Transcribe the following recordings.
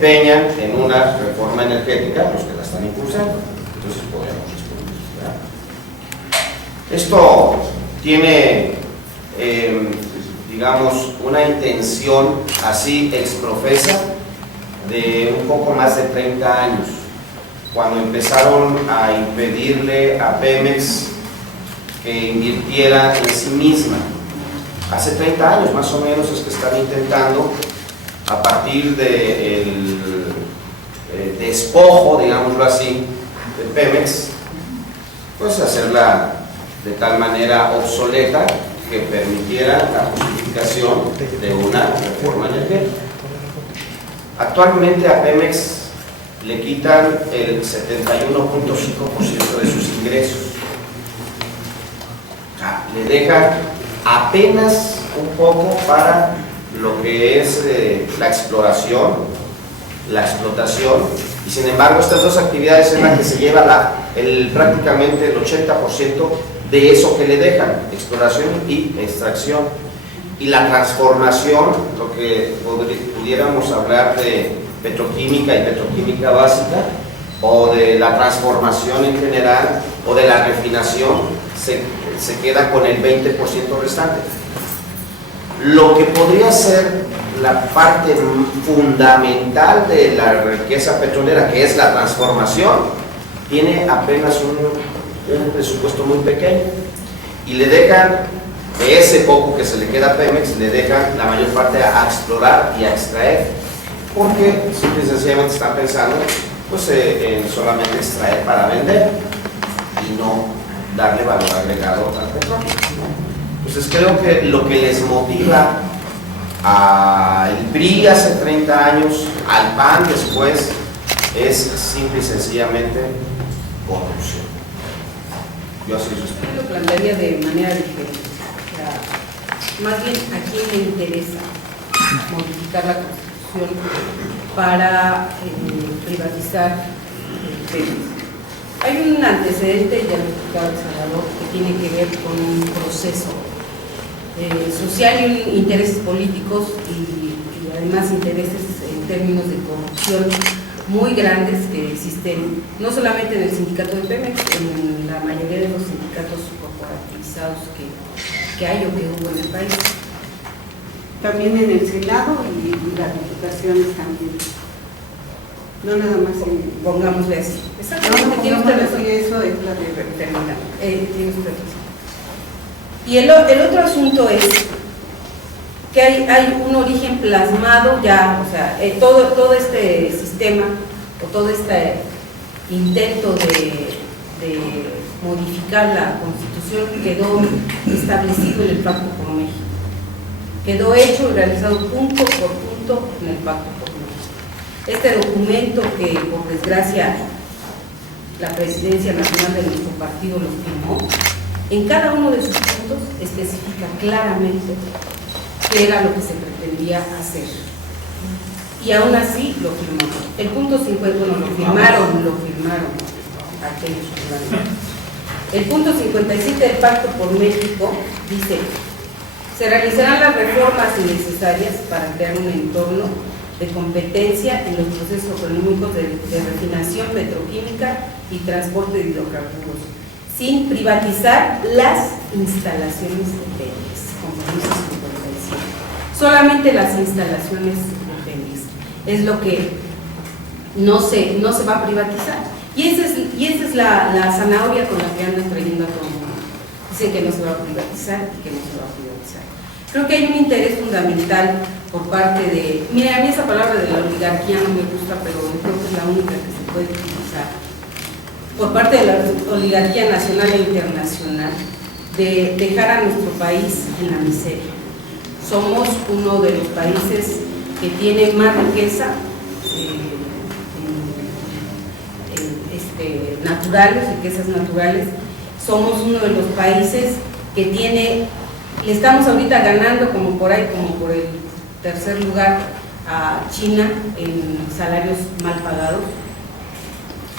empeñan en una reforma energética, los que la están impulsando. Entonces podemos responder, ¿verdad? Esto tiene, digamos, una intención así exprofesa de un poco más de 30 años, cuando empezaron a impedirle a Pemex que invirtiera en sí misma. Hace 30 años más o menos es que están intentando, a partir del despojo, digámoslo así, de Pemex, pues hacerla de tal manera obsoleta que permitiera la justificación de una reforma energética. Actualmente a Pemex le quitan el 71.5% de sus ingresos. O sea, le dejan apenas un poco para lo que es la exploración, la explotación, y sin embargo estas dos actividades es la que se lleva prácticamente el 80% de eso que le dejan, exploración y extracción. Y la transformación, lo que pudiéramos hablar de petroquímica y petroquímica básica, o de la transformación en general, o de la refinación, se queda con el 20% restante. Lo que podría ser la parte fundamental de la riqueza petrolera, que es la transformación, tiene apenas un presupuesto muy pequeño, y le dejan, de ese poco que se le queda a Pemex, le dejan la mayor parte a explorar y a extraer, porque simple y sencillamente están pensando pues, en solamente extraer para vender y no darle valor agregado al petróleo. Entonces creo que lo que les motiva al PRI hace 30 años, al PAN después, es simple y sencillamente corrupción. Yo así lo plantearía de manera diferente. O sea, más bien, ¿a quién le interesa modificar la Constitución para privatizar Pemex? Hay un antecedente, ya lo explicaba El Salvador, que tiene que ver con un proceso social y intereses políticos y además intereses en términos de corrupción muy grandes que existen no solamente en el sindicato de Pemex, en la mayoría de los sindicatos corporativizados que hay o que hubo en el país. También en el Senado y las diputaciones también. No nada más en... Pongámosle así. Exactamente, no, tiene usted razón. Eso es la de terminar. Tiene usted razón. Y el otro asunto es que hay un origen plasmado ya, o sea, todo este sistema o todo este intento de modificar la Constitución quedó establecido en el Pacto por México. Quedó hecho y realizado punto por punto en el Pacto por México. Este documento que, por desgracia, la Presidencia Nacional de nuestro partido lo firmó, en cada uno de sus puntos especifica claramente qué era lo que se pretendía hacer. Y aún así lo firmó. El punto 50, bueno, lo firmaron aquellos ciudadanos. El punto 57 del Pacto por México dice: se realizarán las reformas necesarias para crear un entorno de competencia en los procesos económicos de refinación petroquímica y transporte de hidrocarburos, sin privatizar las instalaciones de Pemex, compromiso 57. Solamente las instalaciones de Pemex es lo que no se va a privatizar. Y esa es la zanahoria con la que andan trayendo a todo el mundo. Dicen que no se va a privatizar y que no se va a privatizar. Creo que hay un interés fundamental por parte de... Mira, a mí esa palabra de la oligarquía no me gusta, pero creo que es la única que se puede utilizar. Por parte de la oligarquía nacional e internacional, de dejar a nuestro país en la miseria. Somos uno de los países que tiene más riqueza riquezas naturales. Somos uno de los países que tiene, le estamos ahorita ganando como por el tercer lugar a China en salarios mal pagados,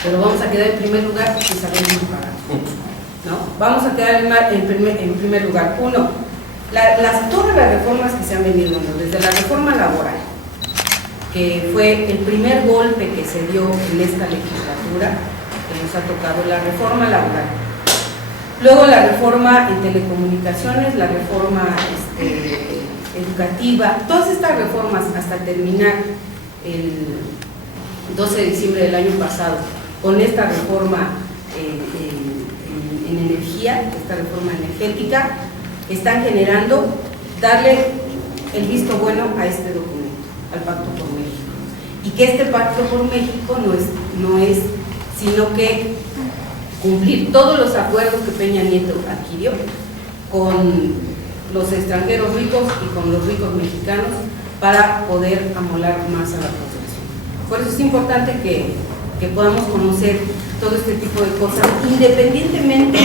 pero vamos a quedar en primer lugar en salarios mal pagados, ¿no? Vamos a quedar en primer lugar. Uno, todas las reformas que se han venido dando, desde la reforma laboral, que fue el primer golpe que se dio en esta legislatura, que nos ha tocado la reforma laboral. Luego la reforma en telecomunicaciones, la reforma educativa, todas estas reformas hasta terminar el 12 de diciembre del año pasado con esta reforma en energía, esta reforma energética, están generando darle el visto bueno a este documento, al Pacto por México. Y que este Pacto por México no es sino que cumplir todos los acuerdos que Peña Nieto adquirió con los extranjeros ricos y con los ricos mexicanos para poder amolar más a la población. Por eso es importante que podamos conocer todo este tipo de cosas, independientemente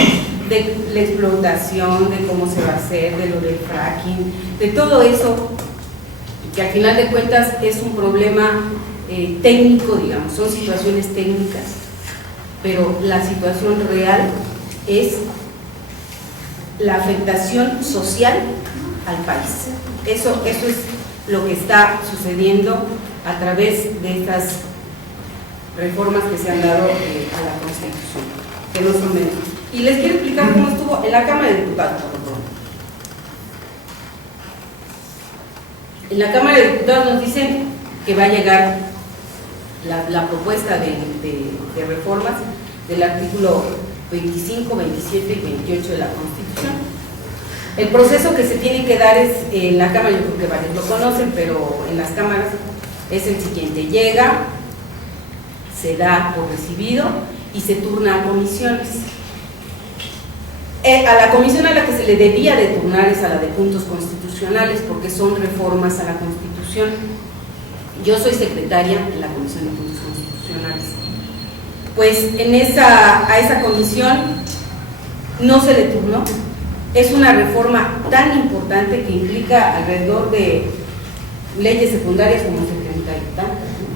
de la explotación, de cómo se va a hacer, de lo del fracking, de todo eso, que al final de cuentas es un problema técnico, digamos, son situaciones técnicas, pero la situación real es la afectación social al país. Eso es lo que está sucediendo a través de estas reformas que se han dado a la Constitución, que no son menos. Y les quiero explicar cómo estuvo en la Cámara de Diputados. En la Cámara de Diputados nos dicen que va a llegar la propuesta de reformas del artículo 25, 27 y 28 de la Constitución. El proceso que se tiene que dar es, en la Cámara, yo creo que varios lo conocen, pero en las cámaras es el siguiente: llega, se da por recibido y se turna a comisiones. A la comisión a la que se le debía de turnar es a la de puntos constitucionales, porque son reformas a la Constitución. Yo soy secretaria en la Comisión de Puntos Constitucionales. Pues a esa comisión no se le turnó. Es una reforma tan importante que implica alrededor de leyes secundarias como 70 y tantas, ¿no?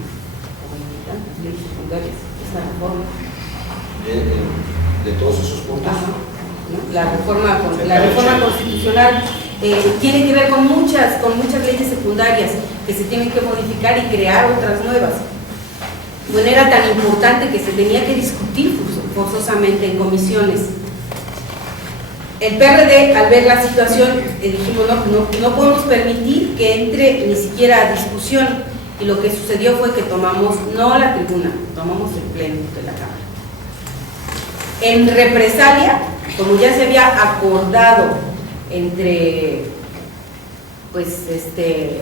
O 20 y tantas leyes secundarias, esa reforma. De todos esos puntos. Ajá, ¿no? La reforma constitucional tiene que ver con muchas leyes secundarias que se tienen que modificar y crear otras nuevas. Bueno, era tan importante que se tenía que discutir forzosamente en comisiones. El PRD, al ver la situación, dijimos no podemos permitir que entre ni siquiera a discusión, y lo que sucedió fue que tomamos, no la tribuna, tomamos el pleno de la Cámara. En represalia, como ya se había acordado entre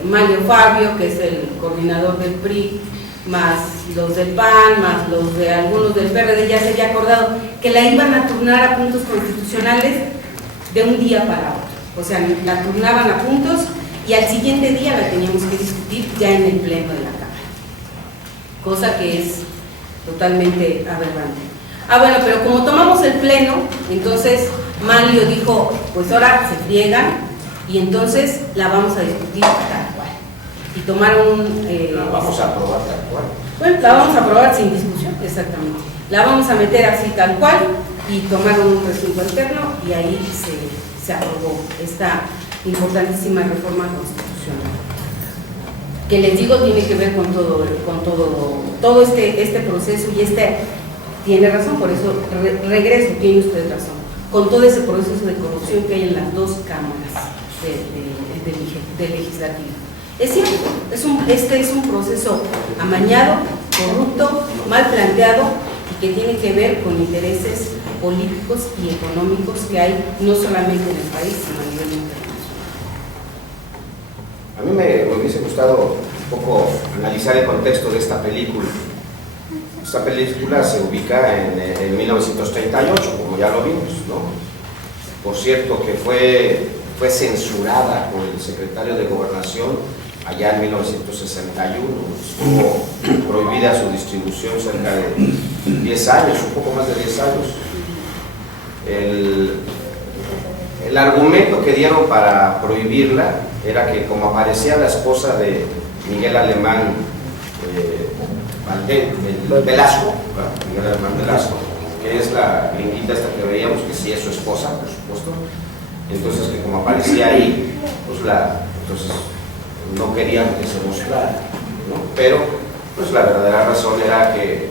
Mario Fabio, que es el coordinador del PRI, más los del PAN, más los de algunos del PRD, ya se había acordado que la iban a turnar a puntos constitucionales de un día para otro. O sea, la turnaban a puntos y al siguiente día la teníamos que discutir ya en el pleno de la Cámara, cosa que es totalmente aberrante. Bueno, pero como tomamos el pleno, entonces Manlio dijo, pues ahora se friegan y entonces la vamos a discutir tal cual. Y tomaron la vamos a aprobar tal cual. Bueno, la vamos a aprobar sin discusión, exactamente. La vamos a meter así tal cual y tomaron un recinto alterno y ahí se aprobó esta importantísima reforma constitucional. Que les digo, tiene que ver con todo este proceso y tiene razón, por eso regreso, tiene usted razón, con todo ese proceso de corrupción que hay en las dos cámaras del legislativo. Es cierto, este es un proceso amañado, corrupto, mal planteado y que tiene que ver con intereses políticos y económicos que hay no solamente en el país, sino a nivel internacional. A mí me hubiese gustado un poco analizar el contexto de esta película. Esta película se ubica en 1938, como ya lo vimos, ¿no? Por cierto, que fue censurada por el secretario de Gobernación allá en 1961. Estuvo prohibida su distribución cerca de 10 años, un poco más de 10 años. El argumento que dieron para prohibirla era que como aparecía la esposa de Miguel Alemán Velasco, Miguel Alemán Velasco, que es la gringuita esta que veíamos, que sí es su esposa, por supuesto, entonces que como aparecía ahí, pues entonces no querían que se mostrara ¿no? Pero pues la verdadera razón era que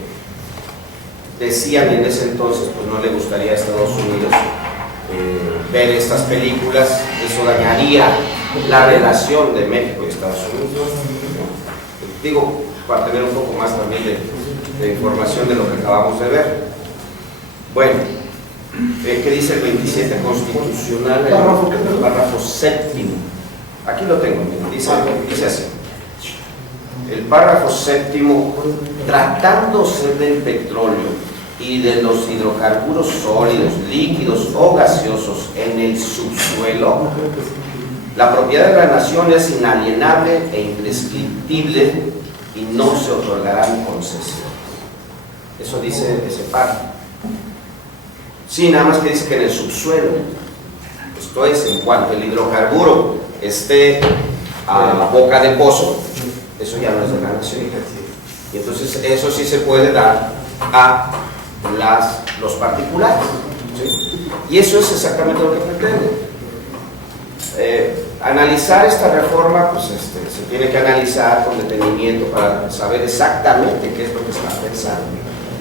decían en ese entonces pues no le gustaría a Estados Unidos ver estas películas, eso dañaría la relación de México y Estados Unidos, ¿no? Digo, para tener un poco más también de información de lo que acabamos de ver. Bueno, ¿qué dice el 27 constitucional? El párrafo séptimo. Aquí lo tengo, dice así. El párrafo séptimo, tratándose del petróleo y de los hidrocarburos sólidos, líquidos o gaseosos en el subsuelo, la propiedad de la nación es inalienable e imprescriptible y no se otorgarán concesiones. Eso dice ese párrafo. Sí, nada más que dice que en el subsuelo, esto es, en cuanto el hidrocarburo esté a boca de pozo, eso ya no es de la nación. Y entonces eso sí se puede dar a los particulares, ¿sí? Y eso es exactamente lo que pretende. Analizar esta reforma, pues se tiene que analizar con detenimiento para saber exactamente qué es lo que está pensando.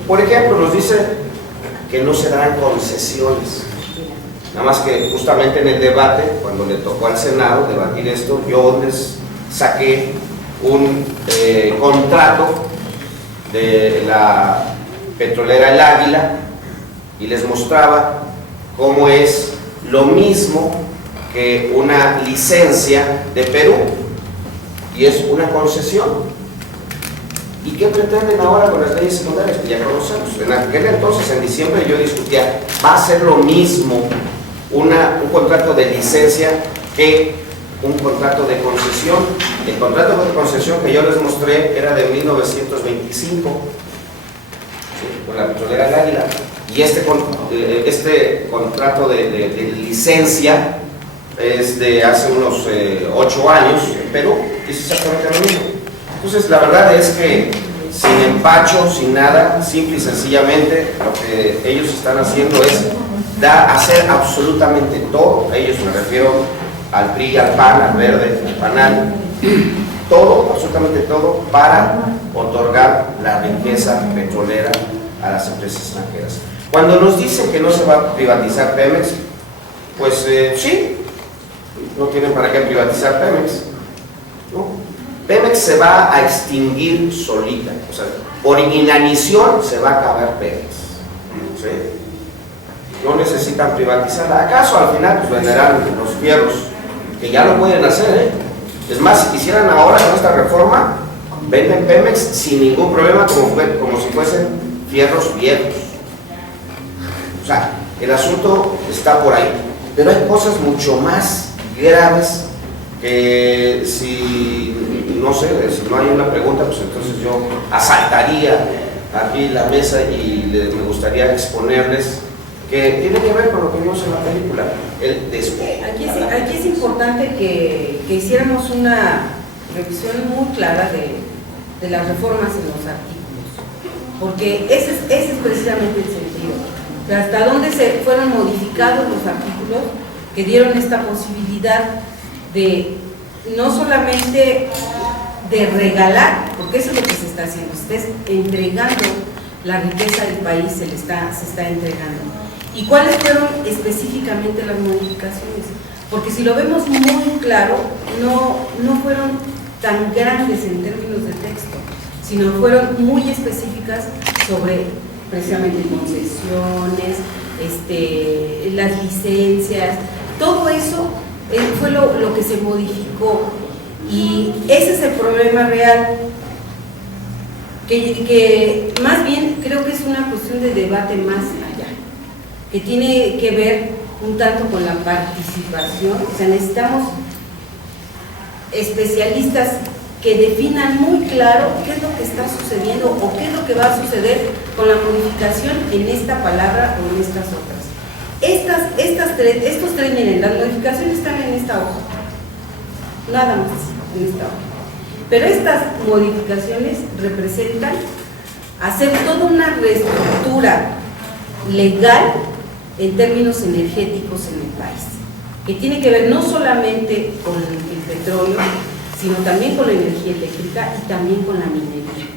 Por ejemplo, nos dice que no se darán concesiones. Nada más que justamente en el debate, cuando le tocó al Senado debatir esto, yo les saqué un contrato de la petrolera El Águila y les mostraba cómo es lo mismo que una licencia de Perú y es una concesión. ¿Y qué pretenden ahora con las leyes secundarias que ya conocemos? En aquel entonces, en diciembre, yo discutía, va a ser lo mismo un contrato de licencia que un contrato de concesión. El contrato de concesión que yo les mostré era de 1925, ¿sí? Con la petrolera El Águila. Y este contrato de licencia es de hace unos 8 años en Perú, es exactamente lo mismo. Entonces, la verdad es que sin empacho, sin nada, simple y sencillamente, lo que ellos están haciendo es hacer absolutamente todo. A ellos me refiero al PRI, al PAN, al Verde, al PANAL, todo, absolutamente todo, para otorgar la riqueza petrolera a las empresas extranjeras. Cuando nos dicen que no se va a privatizar Pemex, pues sí, no tienen para qué privatizar Pemex, ¿no? Pemex se va a extinguir solita, o sea, por inanición se va a acabar Pemex, ¿sí? No necesitan privatizarla. ¿Acaso al final pues venderán los fierros? Que ya lo pueden hacer, ¿eh? Es más, si quisieran ahora con esta reforma, venden Pemex sin ningún problema, como si fuesen fierros viejos. O sea, el asunto está por ahí. Pero hay cosas mucho más graves que si no sé, si no hay una pregunta, pues entonces yo asaltaría aquí la mesa y me gustaría exponerles que tiene que ver con lo que vimos en la película, el despojo. Aquí es importante que hiciéramos una revisión muy clara de las reformas en los artículos, porque ese es precisamente el sentido, o sea, hasta dónde se fueron modificados los artículos que dieron esta posibilidad de no solamente de regalar, porque eso es lo que se está haciendo, se está entregando la riqueza del país, se está entregando. ¿Y cuáles fueron específicamente las modificaciones? Porque si lo vemos muy claro, no fueron tan grandes en términos de texto, sino fueron muy específicas sobre precisamente concesiones, las licencias, todo eso fue lo que se modificó. Y ese es el problema real, que más bien creo que es una cuestión de debate más allá, que tiene que ver un tanto con la participación. O sea, necesitamos especialistas que definan muy claro qué es lo que está sucediendo o qué es lo que va a suceder con la modificación en esta palabra o en estas otras. Estos tres, miren, las modificaciones están en esta hoja, nada más en esta hoja. Pero estas modificaciones representan hacer toda una reestructura legal en términos energéticos en el país, que tiene que ver no solamente con el petróleo, sino también con la energía eléctrica y también con la minería.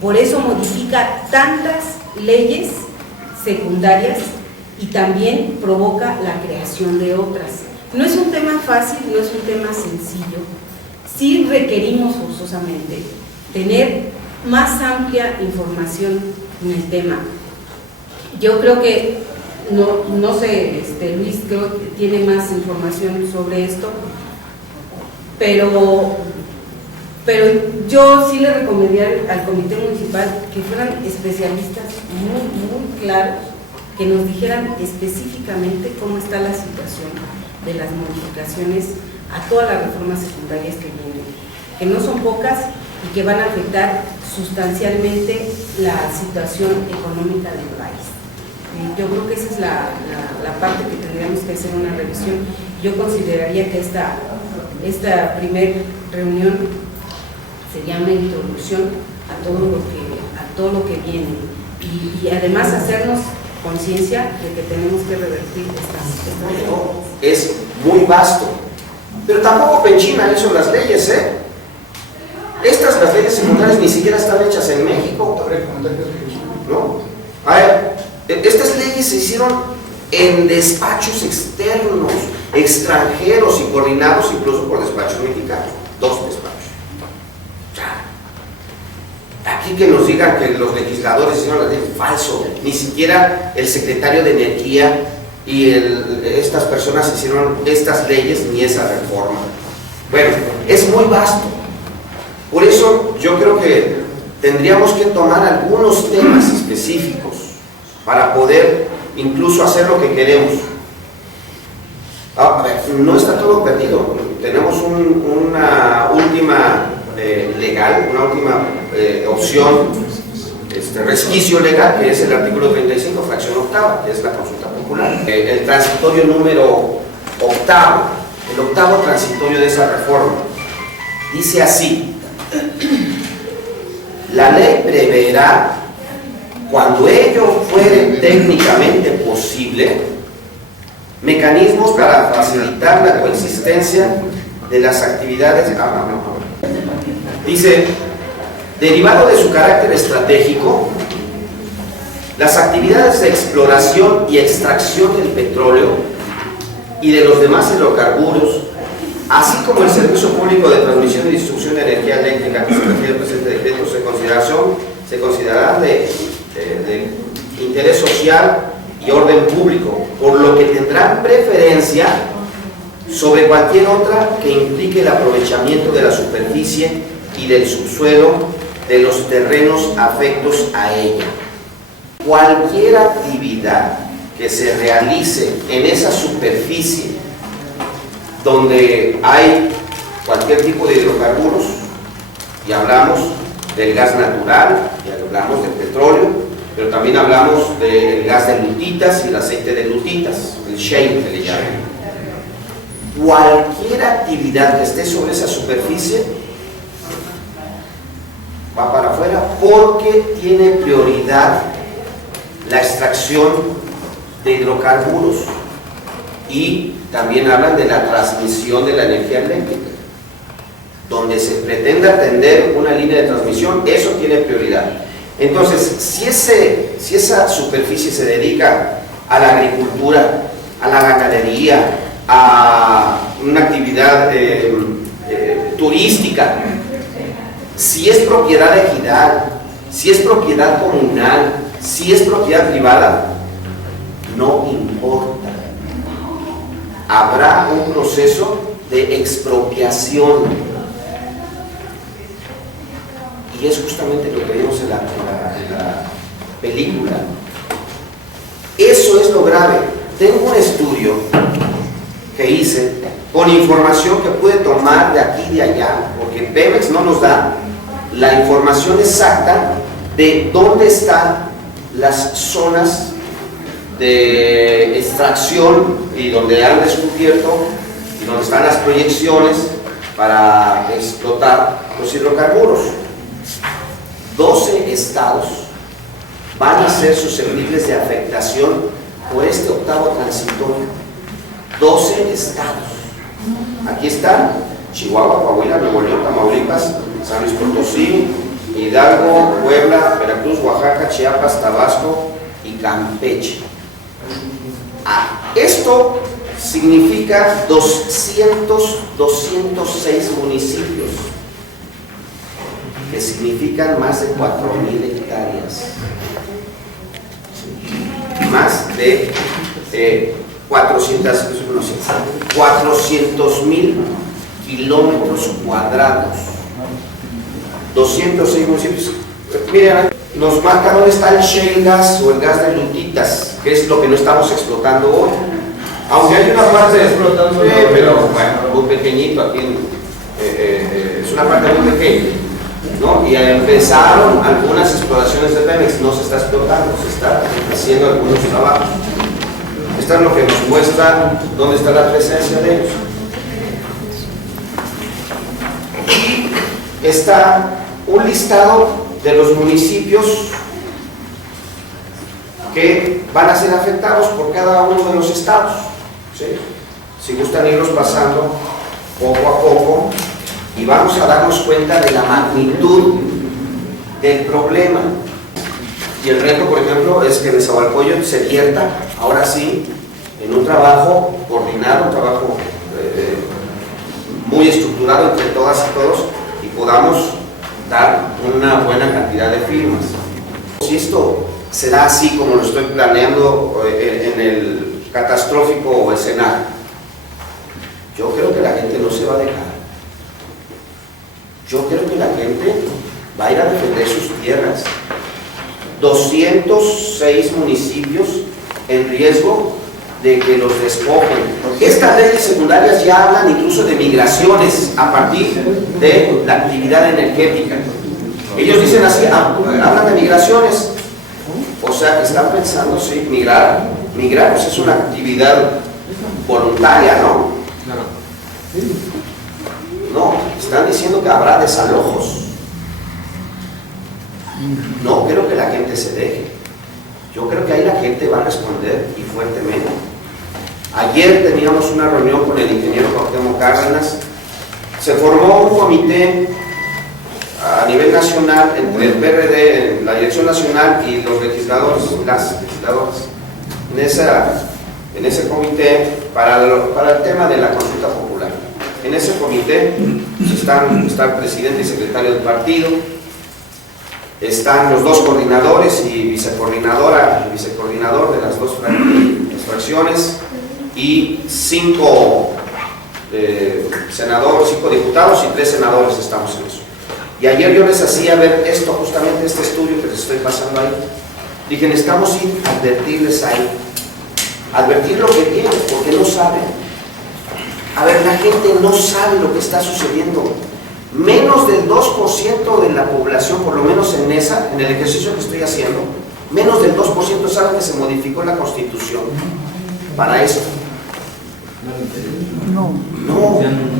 Por eso modifica tantas leyes secundarias y también provoca la creación de otras. No es un tema fácil, no es un tema sencillo. Sí requerimos forzosamente tener más amplia información en el tema. Yo creo que, no sé, Luis creo que tiene más información sobre esto, pero yo sí le recomendaría al comité municipal que fueran especialistas muy claros, que nos dijeran específicamente cómo está la situación de las modificaciones a todas las reformas secundarias que vienen, que no son pocas y que van a afectar sustancialmente la situación económica del país. Yo creo que esa es la parte que tendríamos que hacer una revisión. Yo consideraría que esta primer reunión sería una introducción a todo lo que viene y además hacernos conciencia de que tenemos que revertir esta es muy vasto, pero tampoco Penchina hizo las leyes, las leyes secundarias ni siquiera están hechas en México, ¿no? A ver, estas leyes se hicieron en despachos externos, extranjeros y coordinados incluso por despachos mexicanos, 2 despachos. Aquí que nos digan que los legisladores hicieron las leyes, falso. Ni siquiera el secretario de Energía y estas personas hicieron estas leyes ni esa reforma. Bueno, es muy vasto. Por eso yo creo que tendríamos que tomar algunos temas específicos para poder incluso hacer lo que queremos. A ver, no está todo perdido. Tenemos una última legal, una última opción, resquicio legal, que es el artículo 35, fracción octava, que es la consulta popular. El transitorio número octavo, el octavo transitorio de esa reforma, dice así: la ley preverá, cuando ello fuere técnicamente posible, mecanismos para facilitar la coexistencia de las actividades. Dice, derivado de su carácter estratégico, las actividades de exploración y extracción del petróleo y de los demás hidrocarburos, así como el servicio público de transmisión y distribución de energía eléctrica que se refiere al presente decreto, se considerará de interés social y orden público, por lo que tendrán preferencia sobre cualquier otra que implique el aprovechamiento de la superficie y del subsuelo de los terrenos afectos a ella. Cualquier actividad que se realice en esa superficie donde hay cualquier tipo de hidrocarburos, y hablamos del gas natural, y hablamos del petróleo, pero también hablamos del gas de lutitas y el aceite de lutitas, el shale que le llaman. Cualquier actividad que esté sobre esa superficie va para afuera porque tiene prioridad la extracción de hidrocarburos, y también hablan de la transmisión de la energía eléctrica. Donde se pretende atender una línea de transmisión, eso tiene prioridad. Entonces, si esa superficie se dedica a la agricultura, a la ganadería, a una actividad turística, si es propiedad ejidal, si es propiedad comunal, si es propiedad privada, no importa. Habrá un proceso de expropiación. Y es justamente lo que vimos en la película. Eso es lo grave. Tengo un estudio que hice con información que pude tomar de aquí y de allá, porque Pemex no nos da la información exacta de dónde están las zonas de extracción y donde han descubierto y donde están las proyecciones para explotar los hidrocarburos. 12 estados van a ser susceptibles de afectación por este octavo transitorio. 12 estados. Aquí están Chihuahua, Coahuila, Nuevo León, Tamaulipas, San Luis Potosí, Hidalgo, Puebla, Veracruz, Oaxaca, Chiapas, Tabasco y Campeche. Esto significa 206 municipios, que significan más de 4,000 hectáreas. Más de 400,000 kilómetros cuadrados. 206 municipios. Miren, nos marca dónde está el shale gas o el gas de lutitas, que es lo que no estamos explotando hoy. Aunque hay una parte explotando, pero bueno, muy pequeñito aquí, es una parte muy pequeña, ¿no? Y empezaron algunas exploraciones de Pemex, no se está explotando, se está haciendo algunos trabajos. Esto es lo que nos muestra dónde está la presencia de ellos. Y está un listado de los municipios que van a ser afectados por cada uno de los estados, ¿sí? Si gustan irlos pasando poco a poco y vamos a darnos cuenta de la magnitud del problema. Y el reto, por ejemplo, es que Nezahualcóyotl se vierta, ahora sí, en un trabajo coordinado, un trabajo muy estructurado entre todas y todos, y podamos dar una buena cantidad de firmas. Si esto será así como lo estoy planeando en el catastrófico escenario, yo creo que la gente no se va a dejar. Yo creo que la gente va a ir a defender sus tierras. 206 municipios en riesgo de que los despojen. Estas leyes secundarias ya hablan incluso de migraciones a partir de la actividad energética. Ellos dicen así, hablan de migraciones, o sea que están pensando, sí, migrar pues es una actividad voluntaria, ¿no? No, están diciendo que habrá desalojos. No creo que la gente se deje. Yo creo que ahí la gente va a responder y fuertemente. Ayer teníamos una reunión con el ingeniero Cuauhtémoc Cárdenas. Se formó un comité a nivel nacional entre el PRD, la dirección nacional y los legisladores, las legisladoras. En ese comité para el tema de la consulta popular. En ese comité está el presidente y secretario del partido. Están los dos coordinadores y vicecoordinador de las dos fracciones y 5 senadores, 5 diputados y 3 senadores estamos en eso. Y ayer yo les hacía ver esto, justamente este estudio que les estoy pasando ahí. Dije, necesitamos ir a advertirles ahí, advertir lo que viene, porque no saben. A ver, la gente no sabe lo que está sucediendo. Menos del 2% de la población, por lo menos en el ejercicio que estoy haciendo, menos del 2% sabe que se modificó la Constitución para esto.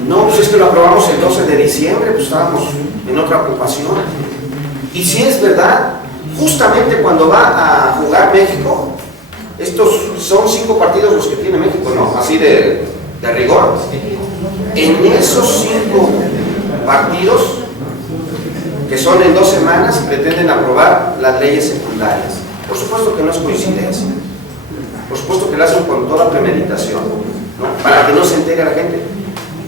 No, pues es que lo aprobamos el 12 de diciembre, pues estábamos en otra ocupación. Y si es verdad, justamente cuando va a jugar México, estos son 5 partidos los que tiene México, ¿no? Así de rigor. En esos 5 partidos, que son en 2 semanas, pretenden aprobar las leyes secundarias. Por supuesto que no es coincidencia. Por supuesto que lo hacen con toda premeditación, ¿no? Para que no se entere la gente.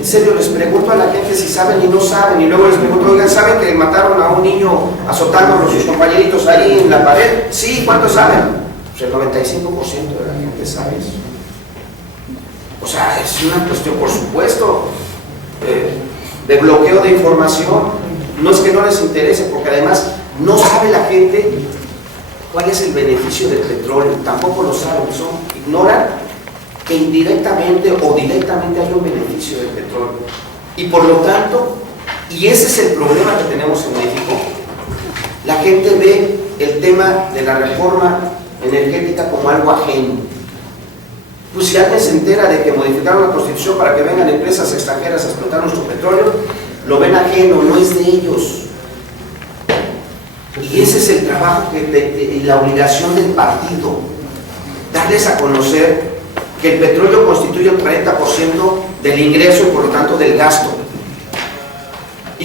En serio, les pregunto a la gente si saben y no saben, y luego les pregunto, oigan, ¿saben que mataron a un niño azotándolo sus compañeritos ahí en la pared? Sí, ¿cuántos saben? Pues el 95% de la gente sabe eso. O sea, es una cuestión, por supuesto, de bloqueo de información. No es que no les interese, porque además no sabe la gente cuál es el beneficio del petróleo, tampoco lo saben, ignoran que indirectamente o directamente hay un beneficio del petróleo. Y por lo tanto, y ese es el problema que tenemos en México, la gente ve el tema de la reforma energética como algo ajeno. Pues si alguien se entera de que modificaron la Constitución para que vengan empresas extranjeras a explotar nuestro petróleo, lo ven ajeno, no es de ellos. Y ese es el trabajo y la obligación del partido, darles a conocer que el petróleo constituye el 40% del ingreso y por lo tanto del gasto.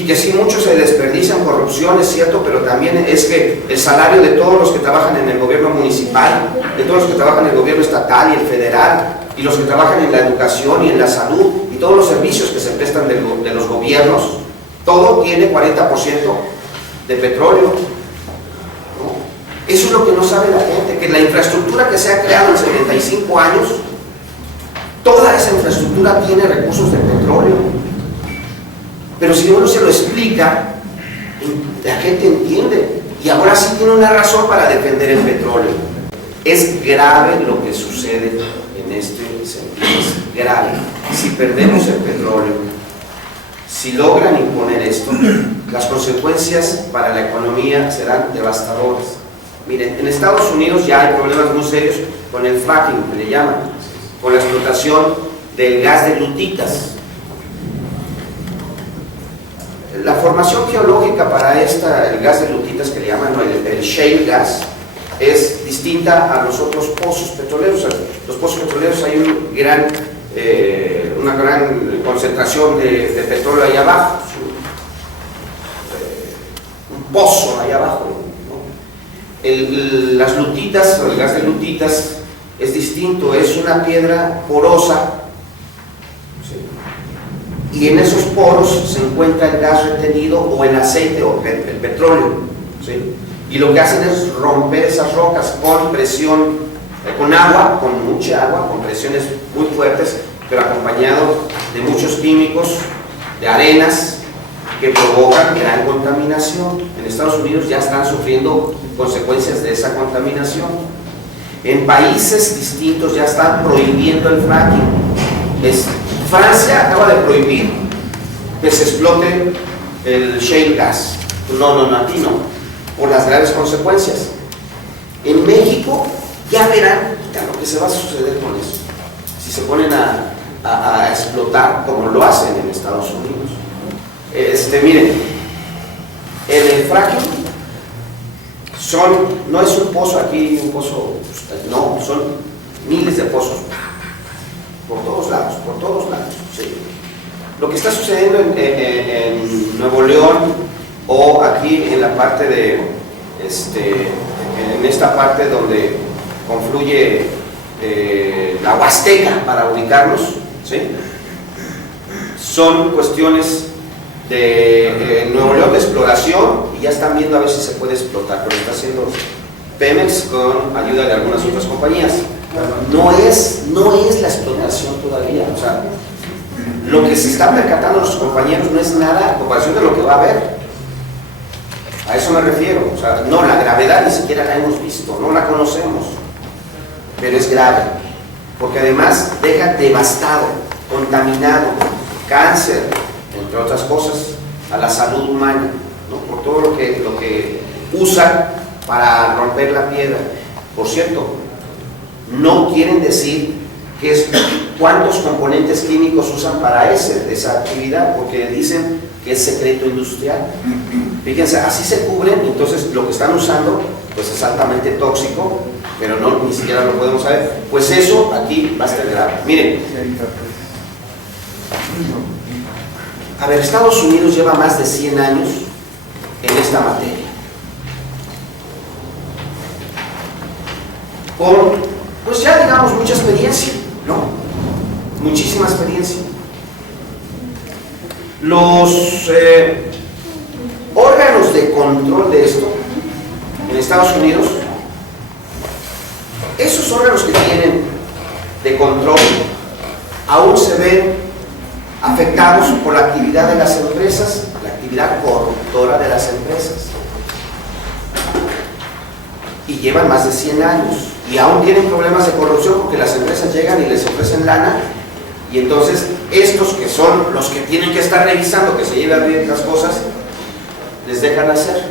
que sí, mucho se desperdicia en corrupción, es cierto, pero también es que el salario de todos los que trabajan en el gobierno municipal, de todos los que trabajan en el gobierno estatal y el federal, y los que trabajan en la educación y en la salud, y todos los servicios que se prestan de los gobiernos, todo tiene 40% de petróleo, ¿no? Eso es lo que no sabe la gente, que la infraestructura que se ha creado en 75 años, toda esa infraestructura tiene recursos de petróleo. Pero si uno se lo explica, la gente entiende, y ahora sí tiene una razón para defender el petróleo. Es grave lo que sucede en este sentido, es grave. Si perdemos el petróleo, si logran imponer esto, las consecuencias para la economía serán devastadoras. Miren, en Estados Unidos ya hay problemas muy serios con el fracking, que le llaman, con la explotación del gas de lutitas. La formación geológica para el gas de lutitas que le llaman, ¿no?, el shale gas, es distinta a los otros pozos petroleros. Los pozos petroleros hay una gran concentración de petróleo ahí abajo, un pozo ahí abajo, ¿no? Las lutitas, o el gas de lutitas, es distinto, es una piedra porosa, y en esos poros se encuentra el gas retenido o el aceite o el petróleo, ¿sí? Y lo que hacen es romper esas rocas con presión, con agua, con mucha agua, con presiones muy fuertes, pero acompañado de muchos químicos, de arenas que provocan gran contaminación. En Estados Unidos ya están sufriendo consecuencias de esa contaminación. En países distintos ya están prohibiendo el fracking. Francia acaba de prohibir que se explote el shale gas. No, aquí no, por las graves consecuencias. En México ya verán lo que se va a suceder con eso, si se ponen a explotar como lo hacen en Estados Unidos. Miren, el fracking no es un pozo aquí, un pozo, no, son miles de pozos. Por todos lados, sí. Lo que está sucediendo en Nuevo León o aquí en la parte en esta parte donde confluye la Huasteca, para ubicarnos, ¿sí?, son cuestiones de Nuevo León de exploración, y ya están viendo a ver si se puede explotar, pero está haciendo Pemex con ayuda de algunas otras compañías. No es la explotación todavía, o sea, lo que se están percatando los compañeros no es nada en comparación de lo que va a haber. A eso me refiero, o sea, no, la gravedad ni siquiera la hemos visto, no la conocemos, pero es grave, porque además deja devastado, contaminado, cáncer, entre otras cosas, a la salud humana, ¿no?, por todo lo que usan para romper la piedra. Por cierto, no quieren decir cuántos componentes químicos usan para esa actividad, porque dicen que es secreto industrial. Fíjense, así se cubren, entonces lo que están usando pues es altamente tóxico, pero ni siquiera lo podemos saber. Pues eso aquí va a estar grave. Miren, a ver, Estados Unidos lleva más de 100 años en esta materia, con pues ya digamos mucha experiencia, ¿no? Muchísima experiencia. Los órganos de control de esto en Estados Unidos, esos órganos que tienen de control aún se ven afectados por la actividad de las empresas, la actividad corruptora de las empresas, y llevan más de 100 años. Y aún tienen problemas de corrupción porque las empresas llegan y les ofrecen lana, y entonces estos que son los que tienen que estar revisando que se lleven bien las cosas, les dejan hacer.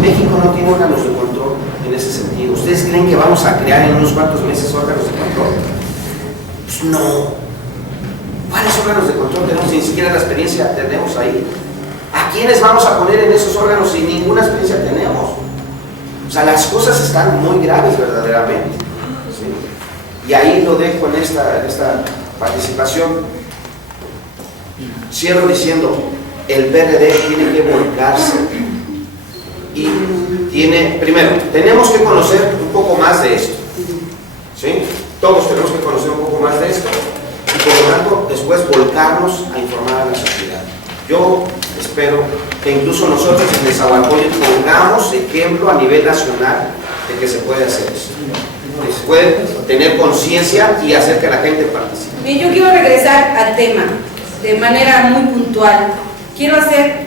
México no tiene órganos de control en ese sentido. ¿Ustedes creen que vamos a crear en unos cuantos meses órganos de control? Pues no. ¿Cuáles órganos de control tenemos? Ni siquiera la experiencia tenemos ahí. ¿A quiénes vamos a poner en esos órganos si ninguna experiencia tenemos? O sea, las cosas están muy graves verdaderamente, ¿sí? Y ahí lo dejo en esta participación. Cierro diciendo, el PRD tiene que volcarse y primero, tenemos que conocer un poco más de esto, ¿sí? Todos tenemos que conocer un poco más de esto y por lo tanto después volcarnos a informar a la sociedad. Yo espero que incluso nosotros en Nezahualcóyotl pongamos ejemplo a nivel nacional de que se puede hacer eso, que se puede tener conciencia y hacer que la gente participe. Bien, yo quiero regresar al tema de manera muy puntual. Quiero hacer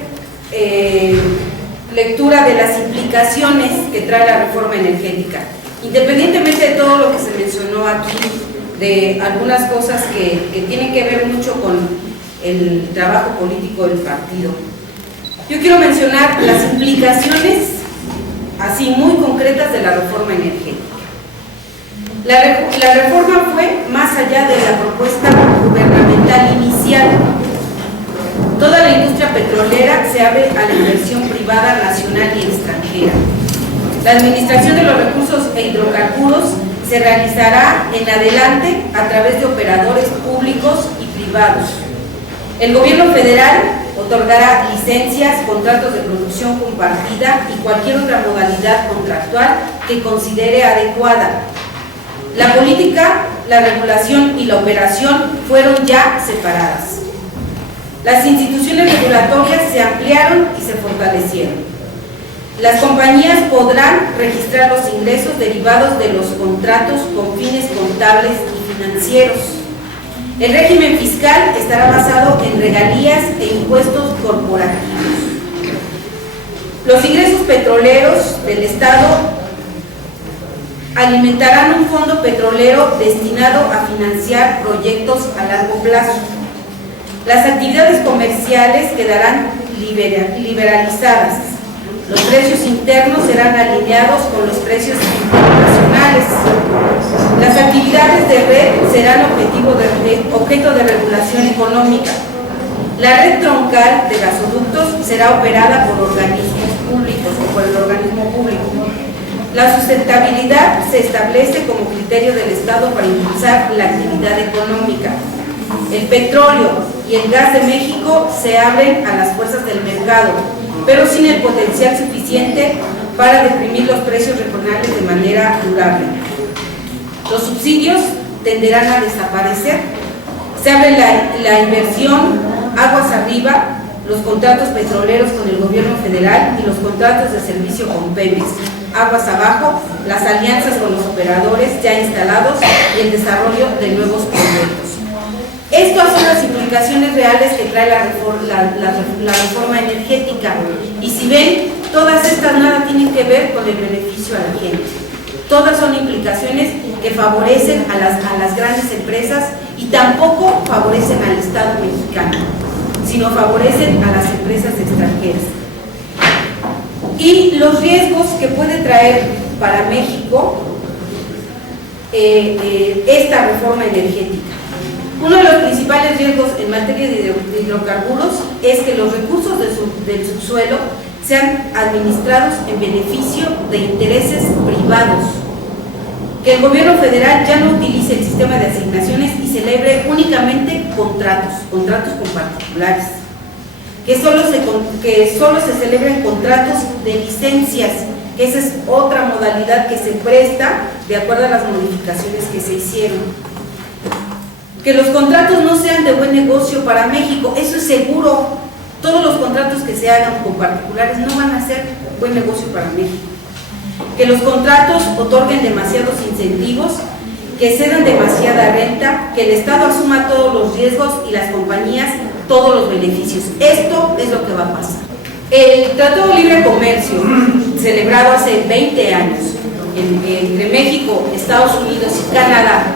lectura de las implicaciones que trae la reforma energética, independientemente de todo lo que se mencionó aquí, de algunas cosas que tienen que ver mucho con el trabajo político del partido. Yo quiero mencionar las implicaciones así muy concretas de la reforma energética. La reforma fue más allá de la propuesta gubernamental inicial. Toda la industria petrolera se abre a la inversión privada nacional y extranjera. La administración de los recursos e hidrocarburos se realizará en adelante a través de operadores públicos y privados. El gobierno federal otorgará licencias, contratos de producción compartida y cualquier otra modalidad contractual que considere adecuada. La política, la regulación y la operación fueron ya separadas. Las instituciones regulatorias se ampliaron y se fortalecieron. Las compañías podrán registrar los ingresos derivados de los contratos con fines contables y financieros. El régimen fiscal estará basado en regalías e impuestos corporativos. Los ingresos petroleros del Estado alimentarán un fondo petrolero destinado a financiar proyectos a largo plazo. Las actividades comerciales quedarán liberalizadas. Los precios internos serán alineados con los precios internacionales. Las actividades de red serán objeto de regulación económica. La red troncal de gasoductos será operada por organismos públicos o por el organismo público. La sustentabilidad se establece como criterio del Estado para impulsar la actividad económica. El petróleo y el gas de México se abren a las fuerzas del mercado, pero sin el potencial suficiente para deprimir los precios regionales de manera durable. Los subsidios tenderán a desaparecer. Se abre la inversión aguas arriba, los contratos petroleros con el gobierno federal y los contratos de servicio con Pemex. Aguas abajo, las alianzas con los operadores ya instalados y el desarrollo de nuevos proyectos. Estas son las implicaciones reales que trae la reforma energética. Y si ven, todas estas nada tienen que ver con el beneficio a la gente. Todas son implicaciones que favorecen a las grandes empresas y tampoco favorecen al Estado mexicano, sino favorecen a las empresas extranjeras. Y los riesgos que puede traer para México esta reforma energética. Uno de los principales riesgos en materia de hidrocarburos es que los recursos del subsuelo sean administrados en beneficio de intereses privados, que el gobierno federal ya no utilice el sistema de asignaciones y celebre únicamente contratos con particulares, que solo se celebren contratos de licencias, que esa es otra modalidad que se presta de acuerdo a las modificaciones que se hicieron. Que los contratos no sean de buen negocio para México, eso es seguro. Todos los contratos que se hagan con particulares no van a ser buen negocio para México. Que los contratos otorguen demasiados incentivos, que cedan demasiada renta, que el Estado asuma todos los riesgos y las compañías todos los beneficios. Esto es lo que va a pasar. El Tratado de Libre Comercio, celebrado hace 20 años entre México, Estados Unidos y Canadá,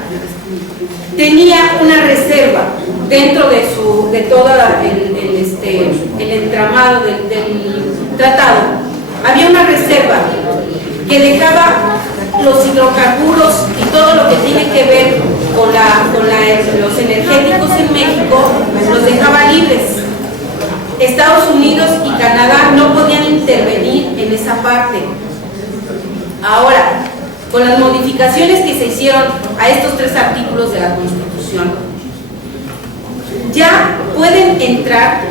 tenía una reserva dentro de todo el entramado del tratado. Había una reserva que dejaba los hidrocarburos y todo lo que tiene que ver con los energéticos en México, los dejaba libres. Estados Unidos y Canadá no podían intervenir en esa parte. Ahora, con las modificaciones que se hicieron a estos 3 artículos de la Constitución, ya pueden entrar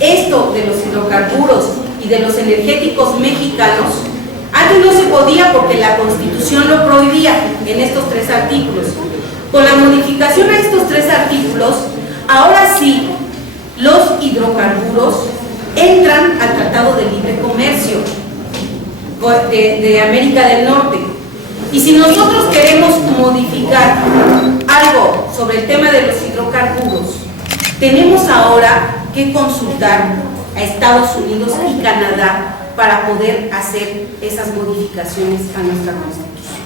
esto de los hidrocarburos y de los energéticos mexicanos. Antes no se podía porque la Constitución lo prohibía en estos 3 artículos. Con la modificación a estos 3 artículos, ahora sí, los hidrocarburos entran al Tratado de Libre Comercio de América del Norte. Y si nosotros queremos modificar algo sobre el tema de los hidrocarburos, tenemos ahora que consultar a Estados Unidos y Canadá para poder hacer esas modificaciones a nuestra Constitución.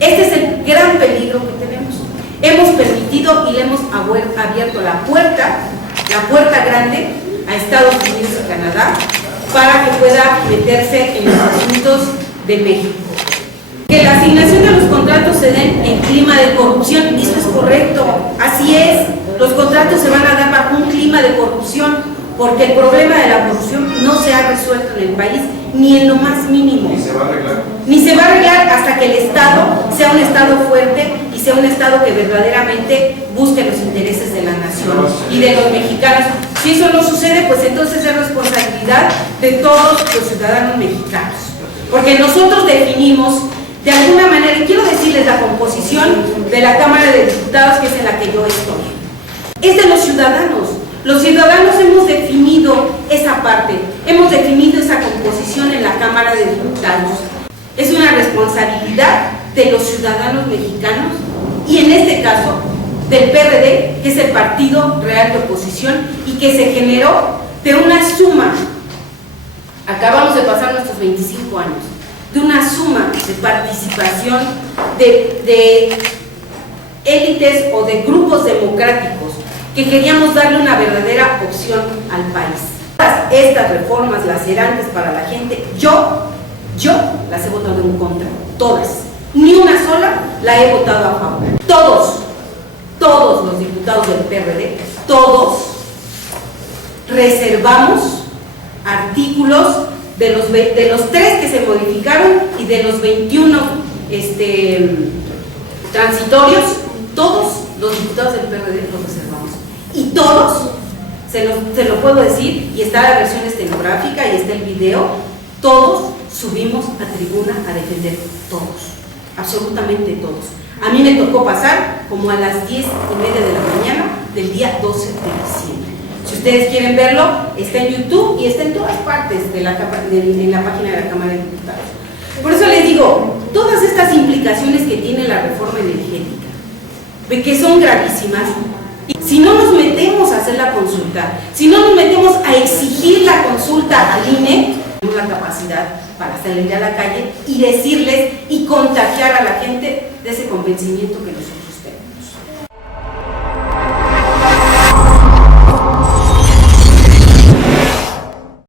Este es el gran peligro que tenemos. Hemos permitido y le hemos abierto la puerta grande a Estados Unidos y Canadá para que pueda meterse en los asuntos de México. Que la asignación de los contratos se den en clima de corrupción, eso es correcto, así es. Los contratos se van a dar bajo un clima de corrupción, porque el problema de la corrupción no se ha resuelto en el país, ni en lo más mínimo. Ni se va a arreglar. Ni se va a arreglar hasta que el Estado sea un Estado fuerte y sea un Estado que verdaderamente busque los intereses de la nación y de los mexicanos. Si eso no sucede, pues entonces es responsabilidad de todos los ciudadanos mexicanos. Porque nosotros definimos de alguna manera, y quiero decirles la composición de la Cámara de Diputados, que es en la que yo estoy, es de los ciudadanos. Los ciudadanos hemos definido esa parte, hemos definido esa composición en la Cámara de Diputados. Es una responsabilidad de los ciudadanos mexicanos y en este caso del PRD, que es el Partido Real de Oposición y que se generó de una suma, acabamos de pasar nuestros 25 años, de una suma de participación de élites o de grupos democráticos que queríamos darle una verdadera opción al país. Todas estas reformas lacerantes para la gente, yo las he votado en contra, todas. Ni una sola la he votado a favor. Todos los diputados del PRD, todos reservamos artículos de los 3 que se modificaron y de los 21 transitorios, todos los diputados del PRD los reservamos. Y todos, se lo puedo decir, y está la versión estenográfica y está el video, todos subimos a tribuna a defender, todos, absolutamente todos. A mí me tocó pasar como a las 10:30 de la mañana del día 12 de diciembre. Si ustedes quieren verlo, está en YouTube y está en todas partes en la página de la Cámara de Diputados. Por eso les digo, todas estas implicaciones que tiene la reforma energética, de que son gravísimas, si no nos metemos a hacer la consulta, si no nos metemos a exigir la consulta al INE, tenemos la capacidad para salir a la calle y decirles y contagiar a la gente de ese convencimiento que nosotros